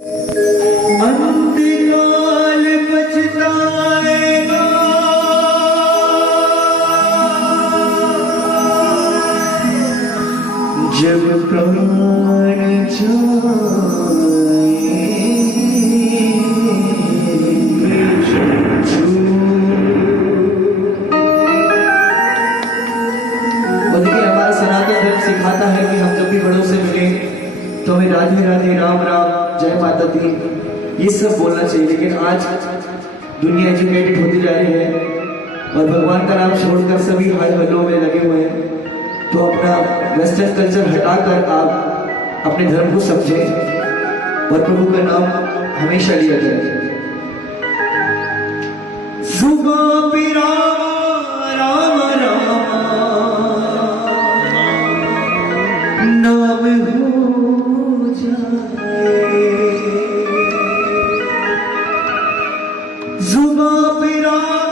अंतकाल पछताएगा जब प्राण हमारा सनातन धर्म सिखाता है कि हम जब भी बड़ों से मिले तो हमें राधे राधे, राम राम, जय माता दी ये सब बोलना चाहिए। लेकिन आज दुनिया एजुकेटेड होती जा रही है और भगवान का नाम छोड़कर सभी हाय हल्लों में लगे हुए हैं। तो अपना वेस्टर्न कल्चर हटाकर आप अपने धर्म को समझें और प्रभु का नाम हमेशा लिया जाए। जुबां पे राम राम नाम हो जाए, जुबां पे राम